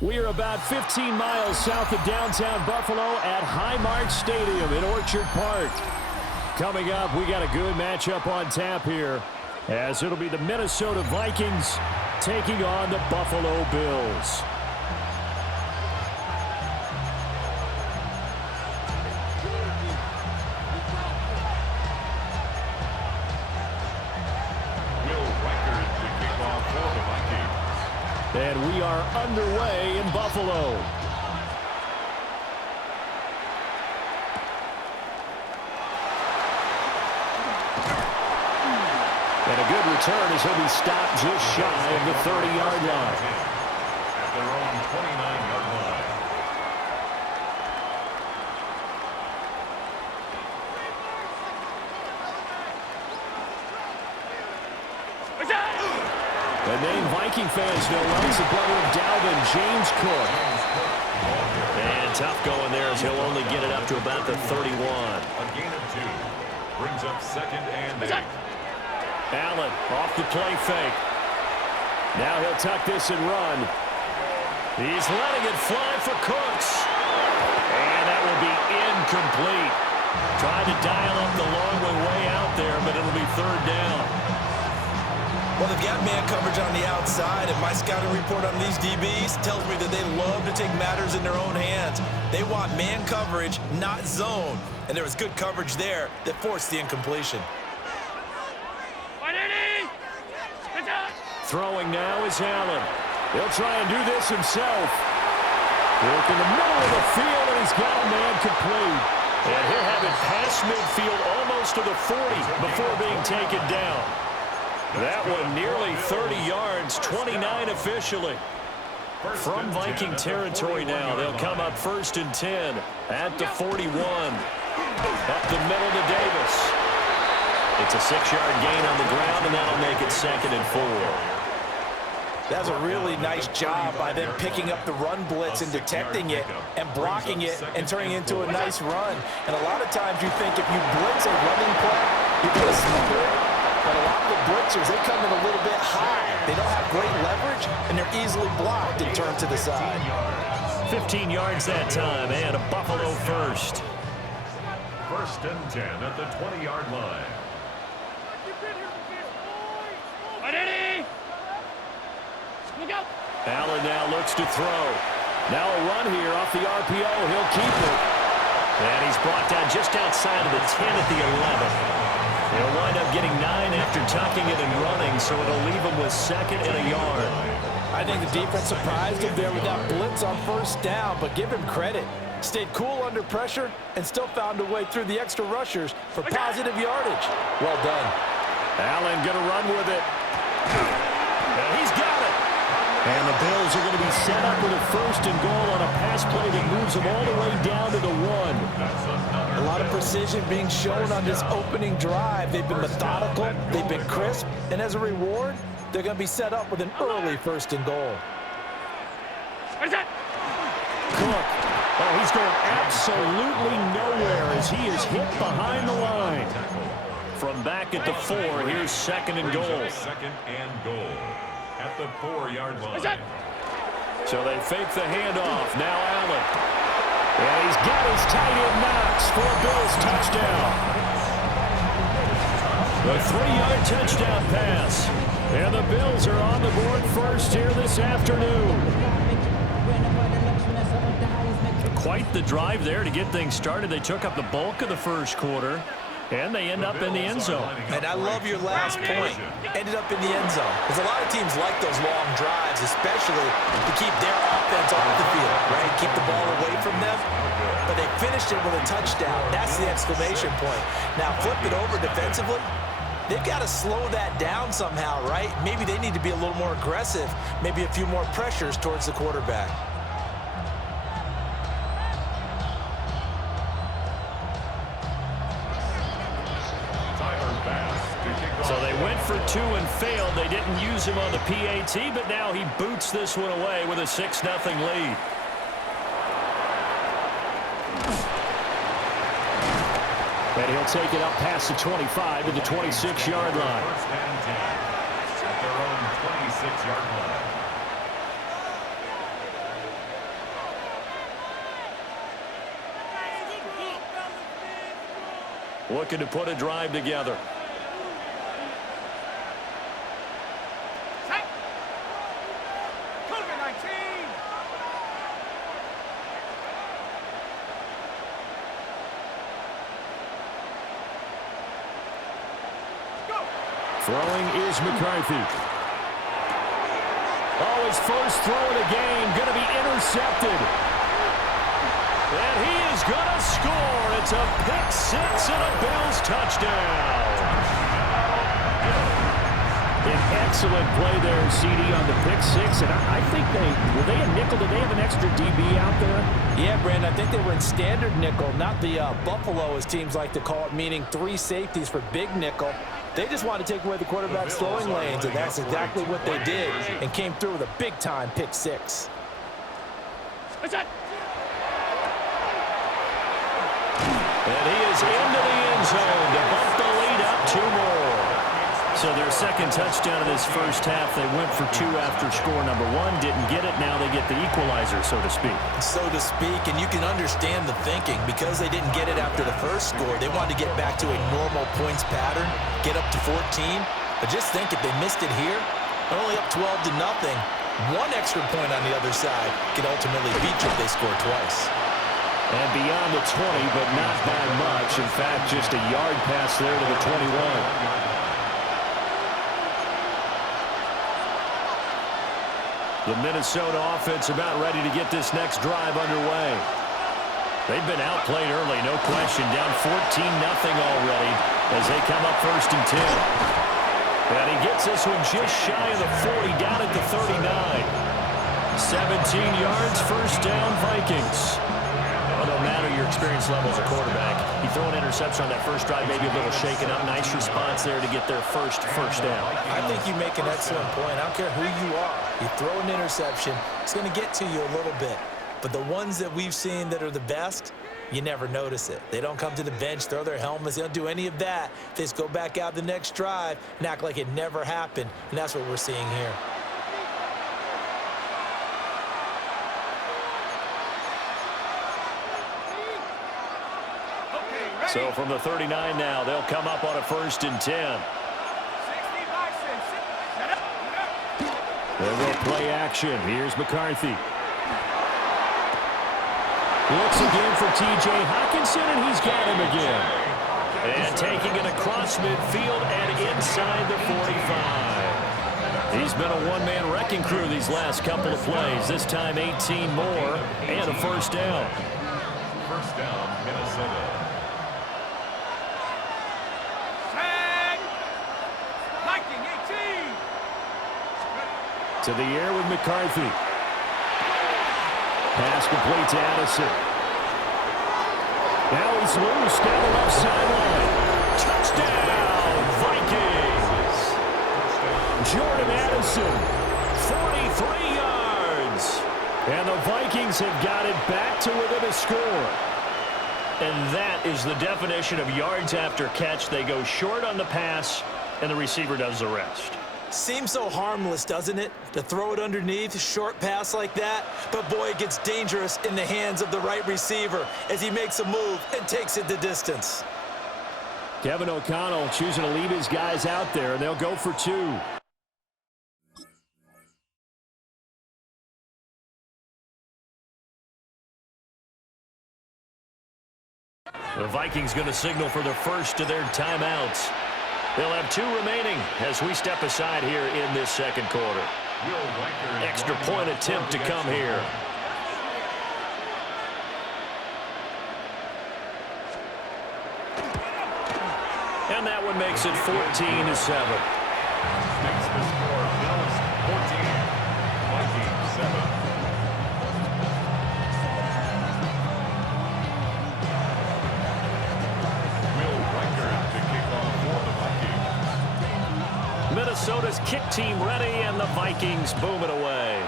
We are about 15 miles south of downtown Buffalo at Highmark Stadium in Orchard Park. Coming up, we got a good matchup on tap here, as it'll be the Minnesota Vikings taking on the Buffalo Bills. And we are underway in Buffalo. And a good return as he'll be stopped just shy of the 30-yard line. At their own 29-yard line. The name Viking fans know well is the brother of Dalvin, James Cook. And tough going there as he'll only get it up to about the 31. A gain of 2. Brings up 2nd and 8. Allen off the play fake. Now he'll tuck this and run. He's letting it fly for Cooks. And that will be incomplete. Trying to dial up the long way out there, but it'll be 3rd down. Well, they've got man coverage on the outside, and my scouting report on these DBs tells me that they love to take matters in their own hands. They want man coverage, not zone. And there was good coverage there that forced the incompletion. Throwing now is Allen. He'll try and do this himself. Work in the middle of the field, and he's got a man complete. And he'll have it past midfield almost to the 40 before being taken down. That one nearly 30 yards, 29 officially. From Viking territory now, they'll come up 1st and 10 at the 41. Up the middle to Davis. It's a 6-yard gain on the ground, and that'll make it 2nd and 4. That's a really nice job by them picking up the run blitz and detecting it and blocking it and turning it into a nice run. And a lot of times you think if you blitz a running play, you're going to smother it. But a lot of the blitzers, they come in a little bit high. They don't have great leverage, and they're easily blocked and turned to the side. 15 yards that time, and a Buffalo first. 1st and 10 at the 20-yard line. Allen now looks to throw. Now a run here off the RPO. He'll keep it. And he's brought down just outside of the 10 at the 11. He'll wind up getting 9 after tucking it and running, so it'll leave him with 2nd and a yard. I think the defense surprised him there with that blitz on 1st down, but give him credit. Stayed cool under pressure and still found a way through the extra rushers for positive yardage. Well done. Allen going to run with it. And he's got it. And the Bills are going to be set up with a 1st and goal on a pass play that moves them all the way down to the 1. A lot of precision being shown on this opening drive. They've been methodical, they've been crisp, and as a reward, they're going to be set up with an early 1st and goal. Cook. Oh, he's going absolutely nowhere as he is hit behind the line. From back at the 4, here's 2nd and goal. 2nd and goal at the 4-yard line. So they fake the handoff. Now Allen. And he's got his tight end Knox for a Bills touchdown. The 3-yard touchdown pass. And the Bills are on the board first here this afternoon. Quite the drive there to get things started. They took up the bulk of the 1st quarter. And they end up in the end zone. And I love your last point. Ended up in the end zone. Because a lot of teams like those long drives, especially to keep their offense off the field, right? Keep the ball away from them. But they finished it with a touchdown. That's the exclamation point. Now flip it over defensively. They've got to slow that down somehow, right? Maybe they need to be a little more aggressive. Maybe a few more pressures towards the quarterback. So they went for 2 and failed. They didn't use him on the PAT, but now he boots this one away with a 6-0 lead. And he'll take it up past the 25 to the 26-yard line. 1st and 10 at their own 26-yard line. looking to put a drive together. Throwing is McCarthy. Oh, his first throw of the game going to be intercepted. And he is going to score. It's a pick six and a Bills touchdown. An excellent play there, CD, on the pick six. And I think were they a nickel? Did they have an extra DB out there? Yeah, Brandon, I think they were in standard nickel, not the Buffalo, as teams like to call it, meaning 3 safeties for big nickel. They just wanted to take away the quarterback's throwing lanes, and that's exactly what they did, and came through with a big-time pick six. And he is into the end zone to bump the lead up 2 more. So their second touchdown of this first half, they went for 2 after score number 1. Didn't get it. Now they get the equalizer, so to speak. So to speak, and you can understand the thinking. Because they didn't get it after the first score, they wanted to get back to a normal points pattern, get up to 14. But just think, if they missed it here, they're only up 12-0. 1 extra point on the other side could ultimately beat you if they score twice. And beyond the 20, but not by much. In fact, just a yard pass there to the 21. The Minnesota offense about ready to get this next drive underway. They've been outplayed early, no question. Down 14-0 already as they come up 1st and 10. And he gets this one just shy of the 40, down at the 39. 17 yards, 1st down, Vikings. Well, no matter your experience level as a quarterback, you throw an interception on that first drive, maybe a little shaken up. Nice response there to get their first down. I think you make an excellent point. I don't care who you are. You throw an interception, it's going to get to you a little bit. But the ones that we've seen that are the best, you never notice it. They don't come to the bench, throw their helmets. They don't do any of that. They just go back out the next drive and act like it never happened. And that's what we're seeing here. So from the 39 now, they'll come up on a 1st and 10. They will play action. Here's McCarthy. Looks again for T.J. Hockenson, and he's got him again. And taking it across midfield and inside the 45. He's been a one-man wrecking crew these last couple of plays. This time 18 more and a 1st down. 1st down, Minnesota. To the air with McCarthy. Pass complete to Addison. Now he's loose down the left sideline. Touchdown, Vikings! Jordan Addison, 43 yards. And the Vikings have got it back to within a score. And that is the definition of yards after catch. They go short on the pass, and the receiver does the rest. Seems so harmless, doesn't it? To throw it underneath, short pass like that. But boy, it gets dangerous in the hands of the right receiver as he makes a move and takes it the distance. Kevin O'Connell choosing to leave his guys out there, and they'll go for 2. The Vikings going to signal for the first of their timeouts. They'll have 2 remaining as we step aside here in this second quarter. Extra point attempt to come here. And that one makes it 14-7. Makes the score Bills 14, Vikings 7. Minnesota's kick team ready, and the Vikings boom it away.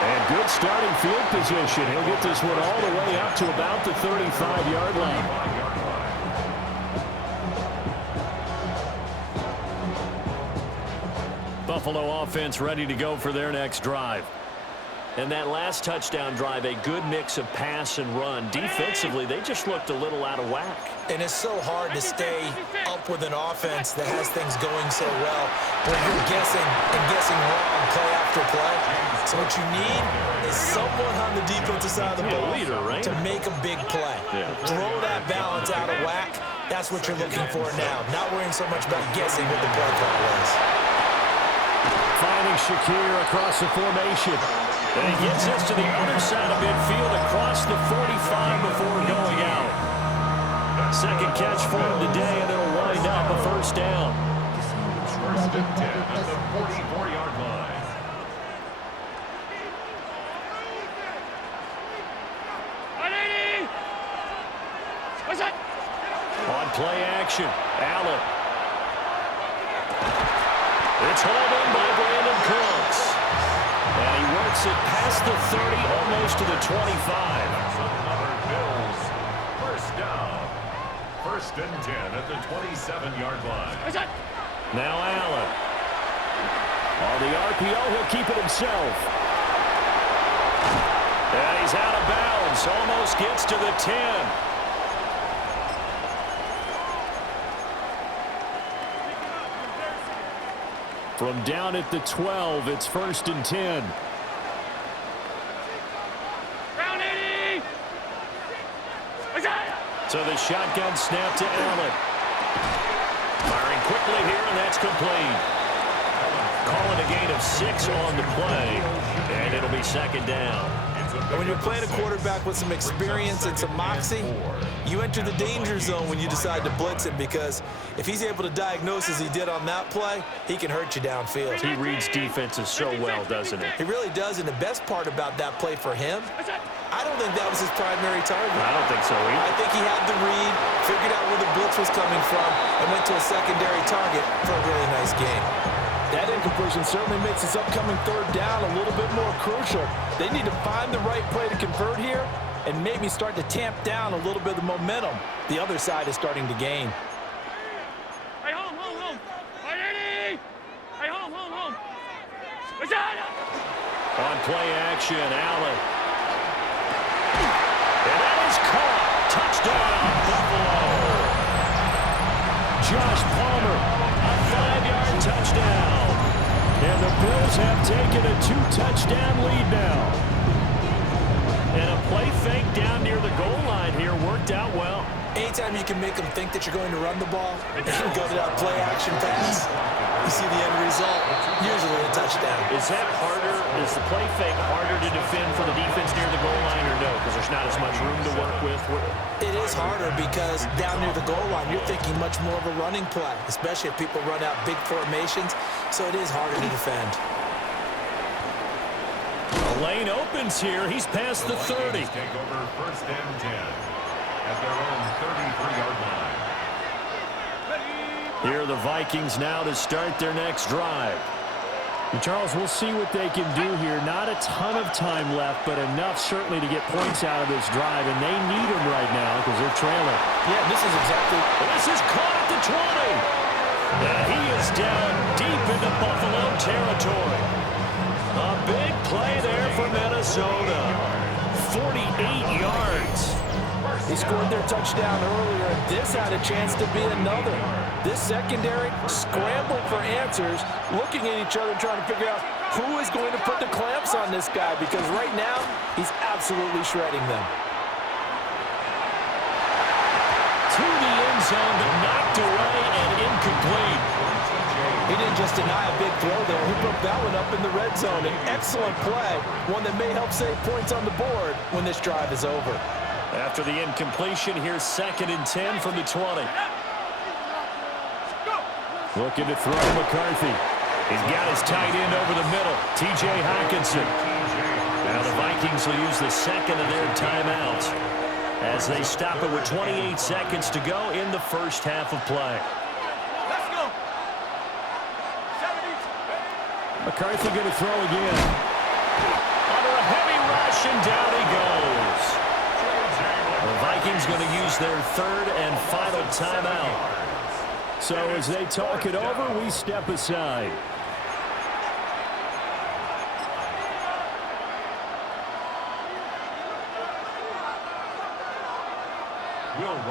And good starting field position. He'll get this one all the way up to about the 35-yard line. Buffalo offense ready to go for their next drive. And that last touchdown drive, a good mix of pass and run. Defensively, they just looked a little out of whack. And it's so hard to stay up with an offense that has things going so well when you're guessing and guessing wrong play after play. So what you need is someone on the defensive side of the ball to make a big play. Throw that balance out of whack. That's what you're looking for now. Not worrying so much about guessing what the play call is. Finding Shakir across the formation. And he gets us to the other side of midfield across the 45 before going out. Second catch for him today, and it'll wind up a first down. First and 10 at the 44-yard line. On play action, Allen. It's hauled in by Brandon Cooks. And he works it past the 30, almost to the 25. Another Bills. First down. First and 10 at the 27-yard line. Now Allen. On the RPO, he'll keep it himself. And he's out of bounds. Almost gets to the 10. From down at the 12, it's first and 10. So the shotgun snap to Allen. Firing quickly here, and that's complete. Calling a gain of 6 on the play, and it'll be second down. And when you're playing a quarterback with some experience and some moxie, you enter the danger zone when you decide to blitz him, because if he's able to diagnose as he did on that play, he can hurt you downfield. He reads defenses so well, doesn't he? He really does, and the best part about that play for him, I don't think that was his primary target. I don't think so either. I think he had the read, figured out where the blitz was coming from, and went to a secondary target for a really nice game. That incompletion certainly makes this upcoming third down a little bit more crucial. They need to find the right play to convert here and maybe start to tamp down a little bit of the momentum the other side is starting to gain. Hey, home. Hey, home. On play action, Allen. And that is caught. Touchdown, Buffalo. Josh Palmer, a 5-yard touchdown. And the Bills have taken a 2-touchdown lead now. And a play fake down near the goal line here worked out well. Anytime you can make them think that you're going to run the ball and go to that play action pass, you see the end result, usually a touchdown. Is that harder? Is the play fake harder to defend for the defense near the goal line, or no? Because there's not as much room to work with? It is harder because down near the goal line, you're thinking much more of a running play, especially if people run out big formations, so it is harder to defend. The lane opens here. He's past the 30. Take over first and 10 at their own 33-yard line. Here are the Vikings now to start their next drive. And Charles, we'll see what they can do here. Not a ton of time left, but enough certainly to get points out of this drive, and they need them right now because they're trailing. Yeah, this is exactly... This is caught at the 20. And he is down deep into Buffalo territory. A big play there for Minnesota. 48 yards. They scored their touchdown earlier, and this had a chance to be another. This secondary scrambled for answers, looking at each other, trying to figure out who is going to put the clamps on this guy, because right now, he's absolutely shredding them. To the end zone, but knocked away and incomplete. He didn't just deny a big throw there. He broke that one up in the red zone. An excellent play, one that may help save points on the board when this drive is over. After the incompletion, here's second and 10 from the 20. Looking to throw McCarthy. He's got his tight end over the middle, T.J. Hockenson. Now the Vikings will use the second of their timeouts as they stop it with 28 seconds to go in the first half of play. Let's go. McCarthy going to throw again. Under a heavy rush, and down he goes. The Vikings going to use their third and final timeout. So as they talk it over, we step aside.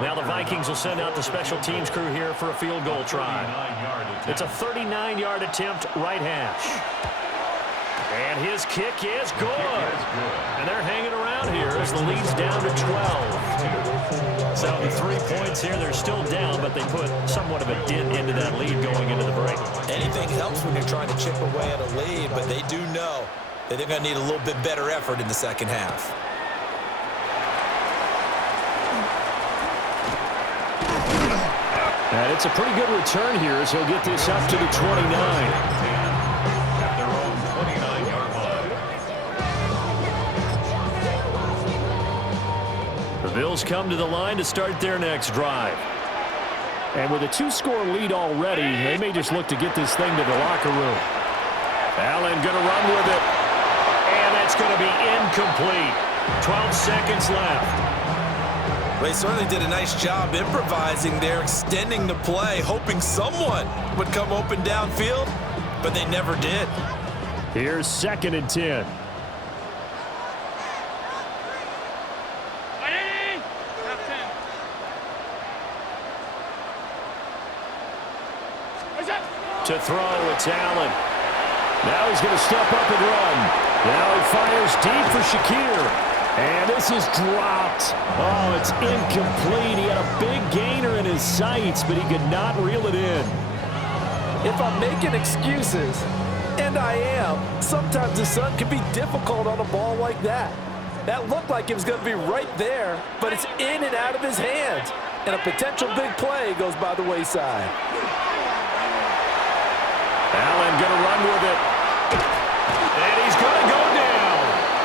Now the Vikings will send out the special teams crew here for a field goal try. It's a 39-yard attempt, right hash. And his kick is good. And they're hanging around here as the lead's down to 12. So the 3 points here, they're still down, but they put somewhat of a dent into that lead going into the break. Anything helps when you're trying to chip away at a lead, but they do know that they're going to need a little bit better effort in the second half. And it's a pretty good return here as he'll get this up to the 29. At their own 29-yard line. The Bills come to the line to start their next drive. And with a 2-score lead already, they may just look to get this thing to the locker room. Allen going to run with it. And that's going to be incomplete. 12 seconds left. They certainly did a nice job improvising there, extending the play, hoping someone would come open downfield, but they never did. Here's 2nd and 10. To throw, it's Allen. Now he's going to step up and run. Now he fires deep for Shakir. And this is dropped. Oh, it's incomplete. He had a big gainer in his sights, but he could not reel it in. If I'm making excuses, and I am, sometimes the sun can be difficult on a ball like that. That looked like it was going to be right there, but it's in and out of his hands. And a potential big play goes by the wayside. Allen going to run with it. And he's going to go down.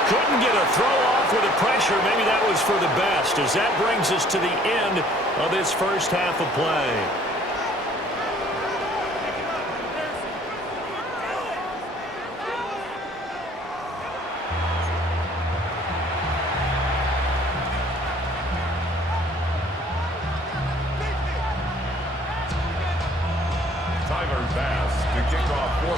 Couldn't get a throw off with the pressure. Maybe that was for the best, as that brings us to the end of this first half of play.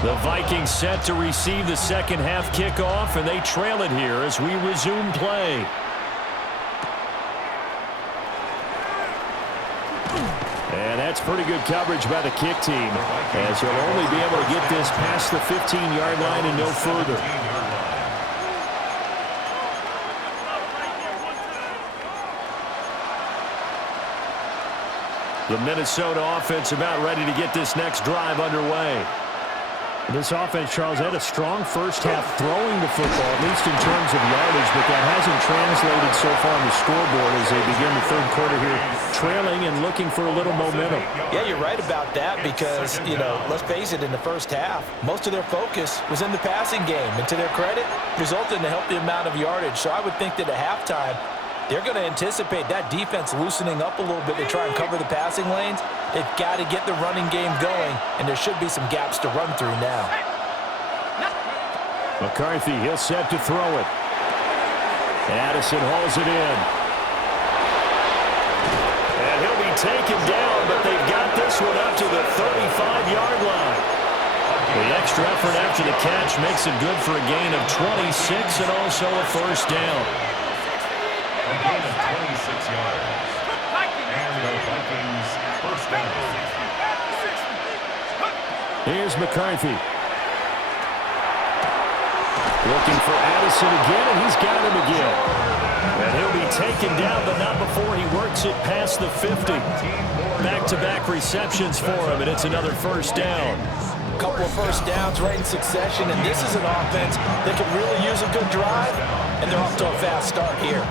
The Vikings set to receive the second half kickoff, and they trail it here as we resume play. And that's pretty good coverage by the kick team, as he'll only be able to get this past the 15-yard line and no further. The Minnesota offense about ready to get this next drive underway. This offense, Charles, had a strong first half throwing the football, at least in terms of yardage, but that hasn't translated so far on the scoreboard as they begin the third quarter here, trailing and looking for a little momentum. Yeah, you're right about that because, let's face it, in the first half, most of their focus was in the passing game, and to their credit, resulted in a healthy amount of yardage. So I would think that at halftime, they're going to anticipate that defense loosening up a little bit to try and cover the passing lanes. They've got to get the running game going, and there should be some gaps to run through now. McCarthy, he'll set to throw it. Addison hauls it in. And he'll be taken down, but they've got this one up to the 35-yard line. The extra effort after the catch makes it good for a gain of 26 and also a first down. A gain of 26 yards. And the Vikings first down. Here's McCarthy. Looking for Addison again, and he's got him again. And he'll be taken down, but not before he works it past the 50. Back-to-back receptions for him, and it's another first down. A couple of first downs right in succession, and this is an offense that could really use a good drive, and they're off to a fast start here.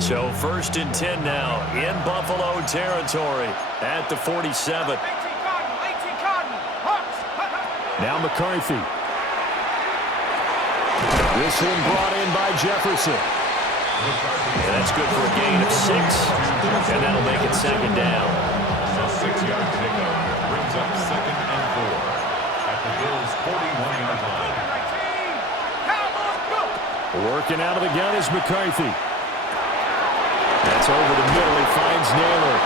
So 1st and 10 now in Buffalo territory at the 47. Now McCarthy. This one brought in by Jefferson. And that's good for a gain of 6, and that'll make it second down. A 6-yard pickup brings up 2nd and 4 at the Bills' 41-yard line. Working out of the gun is McCarthy. That's over the middle. He finds Naylor.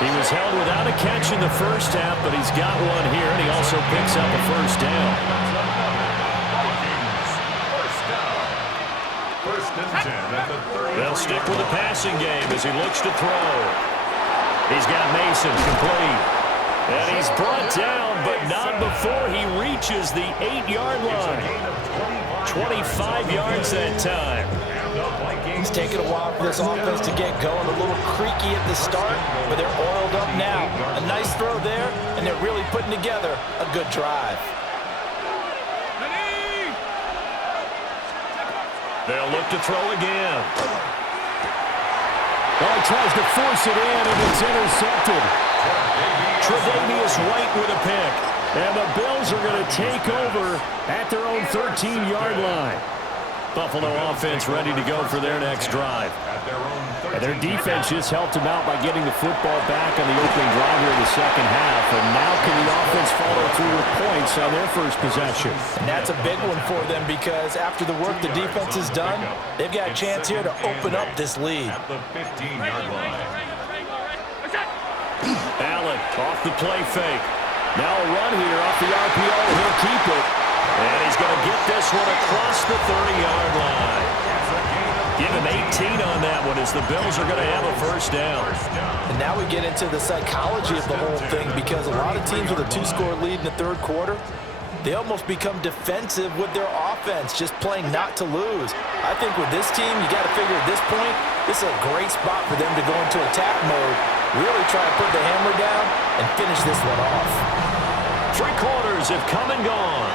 He was held without a catch in the first half, but he's got one here, and he also picks up a first down. First and 10 at the 30. They'll stick with the passing game as he looks to throw. He's got Mason complete. And he's brought down, but not before he reaches the 8-yard line. 25 yards that time. It's taken a while for this offense to get going. A little creaky at the start, but they're oiled up now. A nice throw there, and they're really putting together a good drive. They'll look to throw again. Oh, he tries to force it in, and it's intercepted. Tre'Davious White with a pick. And the Bills are going to take over at their own 13-yard line. Buffalo offense ready to go for their next drive. And their defense just helped them out by getting the football back on the opening drive here in the second half. And now can the offense follow through with points on their first possession? And that's a big one for them because after the work the defense has done, they've got a chance here to open up this lead. At the 15-yard line. Allen off the play fake. Now a run here off the RPO. He'll keep it. And he's going to get this one across the 30-yard line. Give him 18 on that one as the Bills are going to have a first down. And now we get into the psychology of the whole thing because a lot of teams with a 2-score lead in the third quarter, they almost become defensive with their offense, just playing not to lose. I think with this team, you got to figure at this point, this is a great spot for them to go into attack mode, really try to put the hammer down and finish this one off. 3 quarters have come and gone.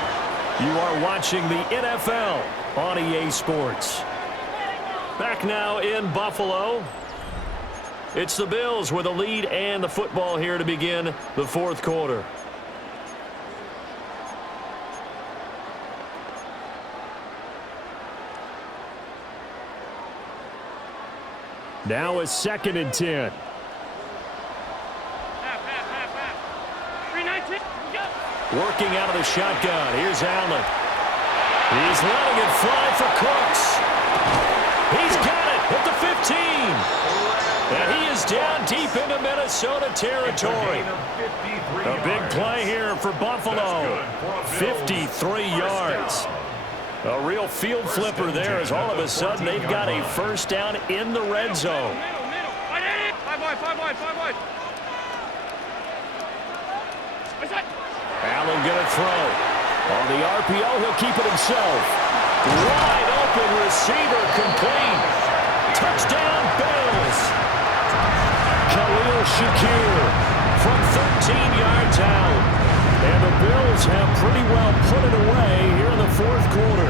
You are watching the NFL on EA Sports. Back now in Buffalo. It's the Bills with a lead and the football here to begin the fourth quarter. Now it's 2nd and 10. 319. Working out of the shotgun. Here's Allen. He's letting it fly for Cooks. He's got it at the 15. And he is down deep into Minnesota territory. A big play here for Buffalo. 53 yards. A real field flipper there as all of a sudden they've got a first down in the red zone. Five wide. Allen gonna throw. On the RPO, he'll keep it himself. Wide open receiver complete. Touchdown Bills. Khalil Shakir from 13 yards out. And the Bills have pretty well put it away here in the fourth quarter.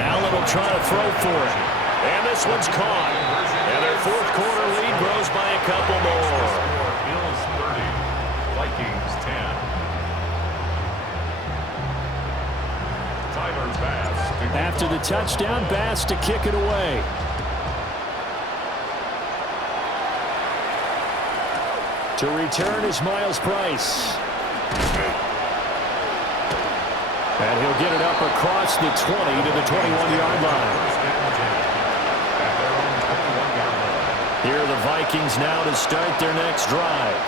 Allen will try to throw for it. And this one's caught. And their fourth quarter lead grows by a couple more. Bills 30, Vikings 10. Tyler Bass. After the touchdown, Bass to kick it away. To return is Miles Price. And he'll get it up across the 20 to the 21-yard line. Here are the Vikings now to start their next drive.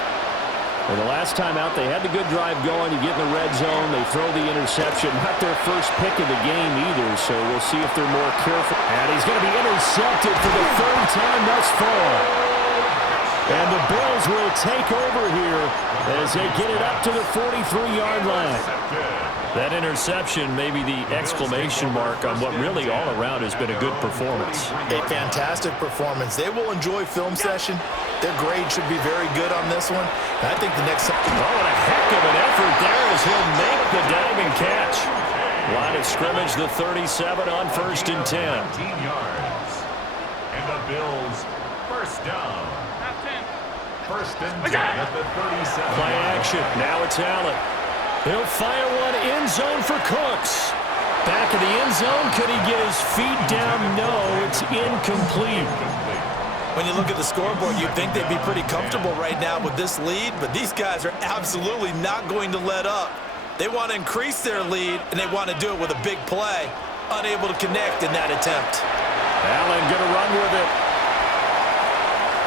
Well, the last time out, they had the good drive going. You get in the red zone, they throw the interception. Not their first pick of the game either, so we'll see if they're more careful. And he's going to be intercepted for the 3rd time thus far. And the Bills will take over here as they get it up to the 43-yard line. That interception may be the exclamation mark on what really all around has been a good performance. A fantastic performance. They will enjoy film session. Their grade should be very good on this one. And I think the next... Oh, and a heck of an effort there as he'll make the diving catch. Line of scrimmage, the 37 on 1st and 10. 19 yards. And the Bills first down. 1st and 10 at the 37. Play action. Now it's Allen. He'll fire one end zone for Cooks. Back of the end zone. Could he get his feet down? No, it's incomplete. When you look at the scoreboard, you'd think they'd be pretty comfortable right now with this lead, but these guys are absolutely not going to let up. They want to increase their lead, and they want to do it with a big play. Unable to connect in that attempt. Allen going to run with it.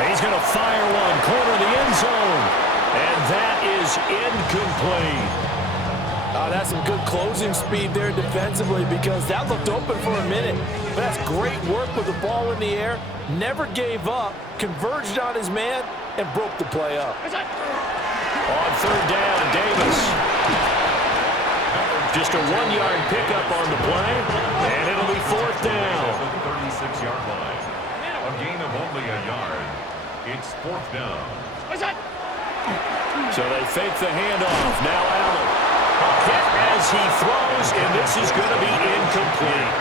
He's going to fire one, corner of the end zone. And that is incomplete. That's some good closing speed there defensively because that looked open for a minute. But that's great work with the ball in the air. Never gave up, converged on his man, and broke the play up. On third down, Davis. Just a 1-yard pickup on the play, and it'll be fourth down. At the 36-yard line. A gain of only a yard. It's fourth down. So they fake the handoff. Now Allen. A hit as he throws, and this is going to be incomplete.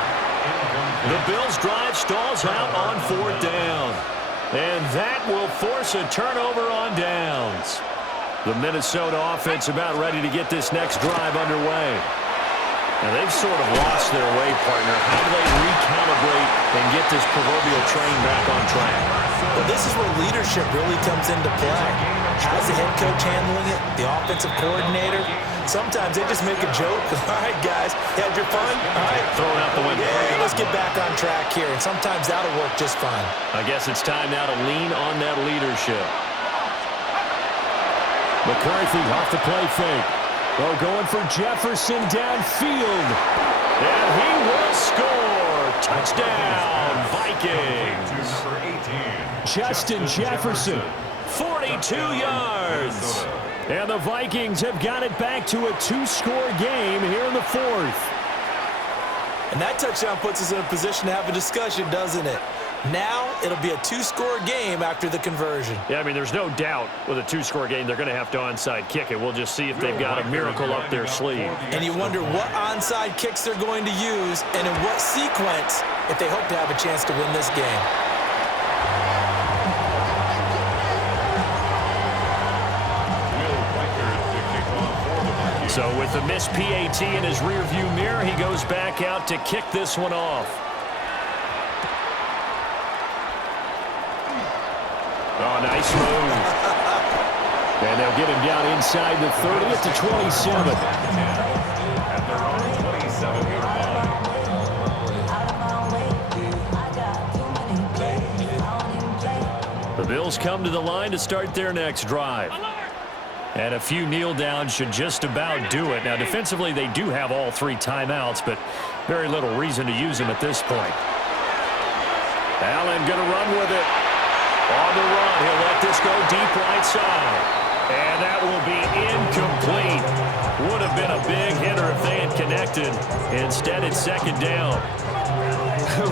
The Bills' drive stalls out on fourth down. And that will force a turnover on downs. The Minnesota offense about ready to get this next drive underway. Now, they've sort of lost their way, partner. How do they recalibrate and get this proverbial train back on track? Well, this is where leadership really comes into play. How's the head coach handling it? The offensive coordinator? Sometimes they just make a joke. All right, guys, you had your fun? All right. Throw it out the window. Yeah, let's get back on track here. And sometimes that'll work just fine. I guess it's time now to lean on that leadership. McCarthy off the play fake. Oh, going for Jefferson downfield. And he will score. Touchdown, Vikings. Justin Jefferson, 42 yards. And the Vikings have got it back to a 2-score game here in the fourth. And that touchdown puts us in a position to have a discussion, doesn't it? Now it'll be a 2-score game after the conversion. Yeah, I mean, there's no doubt with a 2-score game they're going to have to onside kick it. We'll just see if they've got a miracle up their sleeve. And you wonder what onside kicks they're going to use and in what sequence if they hope to have a chance to win this game. So with the missed PAT in his rearview mirror, he goes back out to kick this one off. Oh, nice move. And they'll get him down inside the 30 at the 27. At their own 27-yard line. The Bills come to the line to start their next drive. And a few kneel downs should just about do it. Now, defensively, they do have all 3 timeouts, but very little reason to use them at this point. Allen going to run with it. On the run, he'll let this go deep right side. And that will be incomplete. Would have been a big hitter if they had connected. Instead, it's second down.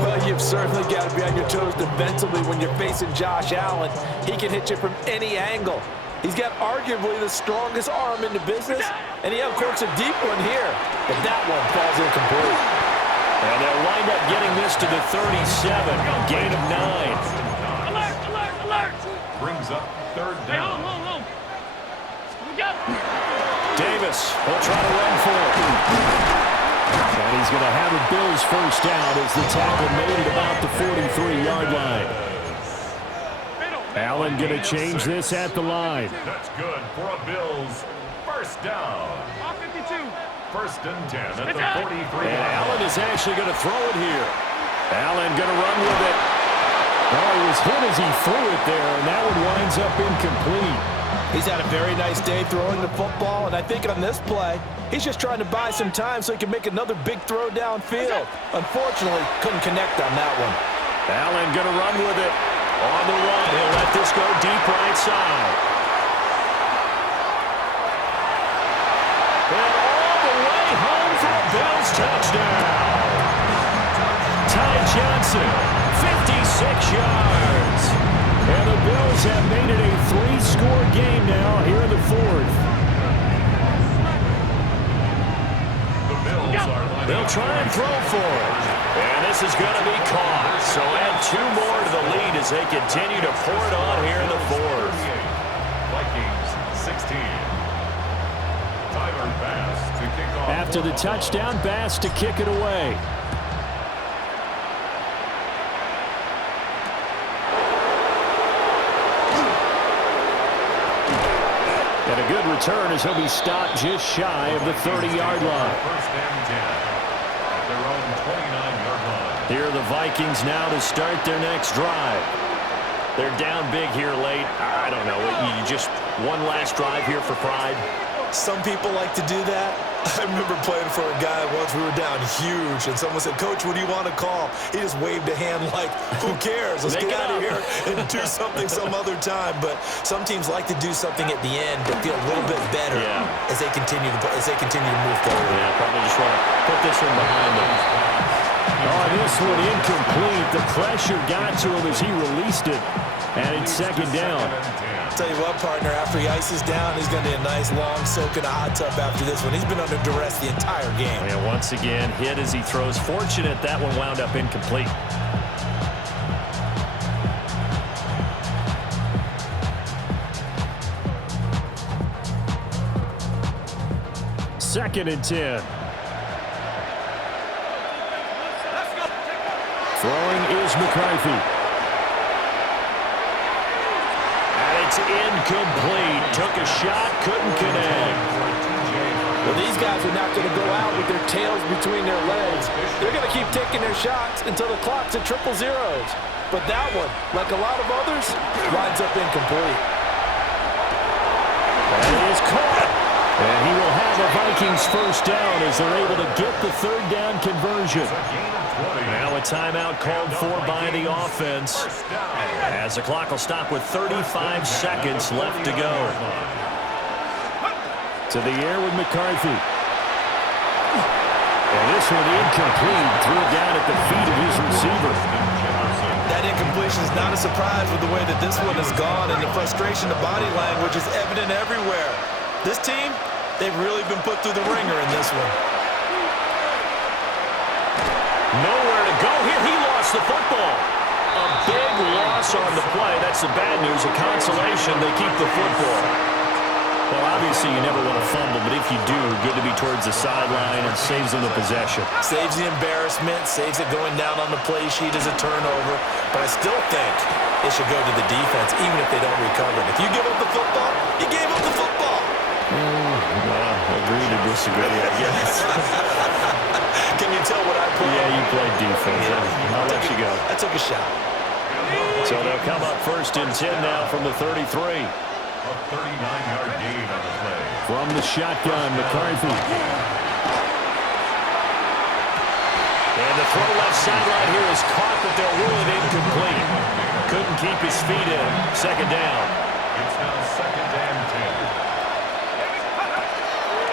Well, you've certainly got to be on your toes defensively when you're facing Josh Allen. He can hit you from any angle. He's got arguably the strongest arm in the business, and he outcourts a deep one here. But that one falls incomplete. And they'll wind up getting this to the 37, gain of 9. Alert, alert, alert! Brings up third Hey, down. home. We got Davis will try to run for it. And he's going to have a Bills first down as the tackle made at about the 43-yard line. Allen going to change this at the line. That's good for a Bills first down. 52. First and 10 at the 43. And Allen is actually going to throw it here. Allen going to run with it. Oh, he was hit as he threw it there, and that one winds up incomplete. He's had a very nice day throwing the football, and I think on this play, he's just trying to buy some time so he can make another big throw downfield. Unfortunately, couldn't connect on that one. Allen going to run with it. On the run, he'll let this go deep right side. And all the way home for a Bills touchdown. Ty Johnson, 56 yards. And the Bills have made it a 3-score game now here in the fourth. They'll try and throw for it. And this is going to be caught. So add 2 more to the lead as they continue to pour it on here in the fourth. Vikings 16. Tyler Bass to kick off. After the touchdown, Bass to kick it away. And a good return as he'll be stopped just shy of the 30-yard line. First and 10 at their own 29-yard line. Here are the Vikings now to start their next drive. They're down big here late. I don't know. You just one last drive here for pride. Some people like to do that. I remember playing for a guy once. We were down huge, and someone said, "Coach, what do you want to call?" He just waved a hand like, "Who cares? Let's get out of here and do something some other time." But some teams like to do something at the end to feel a little bit better as they continue to move forward. Yeah, probably just want to put this one behind them. Oh, this one incomplete. The pressure got to him as he released it, and it's second down. Tell you what, partner, after he ices down, he's going to be a nice long soak in a hot tub after this one. He's been under duress the entire game. And once again, hit as he throws. Fortunate that one wound up incomplete. Second and 10. Throwing is McCarthy. It's incomplete. Took a shot, couldn't connect. Well, these guys are not going to go out with their tails between their legs. They're going to keep taking their shots until the clock's at triple zeros. But that one, like a lot of others, winds up incomplete. That is caught. And he will have a Vikings first down as they're able to get the third down conversion. Now a timeout called for by the offense as the clock will stop with 35 seconds left to go. To the air with McCarthy. And this one incomplete. Threw it down at the feet of his receiver. That incompletion is not a surprise with the way that this one has gone, and the frustration, the body language is evident everywhere. This team, they've really been put through the ringer in this one. Nowhere to go here. He lost the football. A big loss on the play. That's the bad news. A consolation. They keep the football. Well, obviously you never want to fumble, but if you do, good to be towards the sideline and saves them the possession. Saves the embarrassment, saves it going down on the play sheet as a turnover. But I still think it should go to the defense, even if they don't recover it. If you give up the football, you gave up the football. Well, agree to disagree, I guess. Can you tell what I played? Yeah, you played defense. I'll let you go. I took a shot. So they'll come up first and 10 now from the 33. A 39-yard gain on the play. From the shotgun, McCarthy. And the throw left sideline here is caught, but they'll rule it incomplete. Couldn't keep his feet in. Second down. It's now second and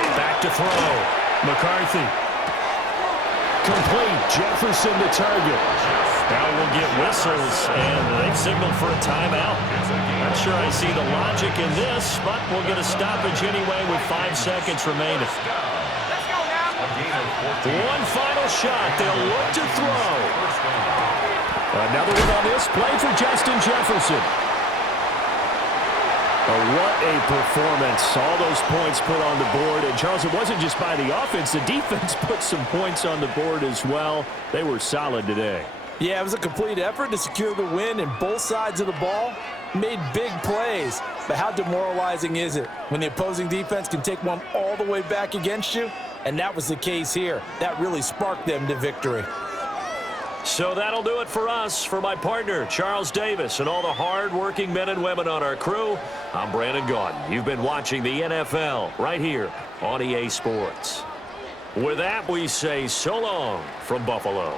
10. Back to throw. McCarthy. Complete. Jefferson to target. Now we'll get whistles, and they've signaled for a timeout. Not sure I see the logic in this, but we'll get a stoppage anyway with 5 seconds remaining. One final shot. They'll look to throw. Another one on this play for Justin Jefferson. What a performance. All those points put on the board. And, Charles, it wasn't just by the offense. The defense put some points on the board as well. They were solid today. Yeah, it was a complete effort to secure the win, and both sides of the ball made big plays. But how demoralizing is it when the opposing defense can take one all the way back against you? And that was the case here. That really sparked them to victory. So that'll do it for us. For my partner, Charles Davis, and all the hard-working men and women on our crew, I'm Brandon Gaudin. You've been watching the NFL right here on EA Sports. With that, we say so long from Buffalo.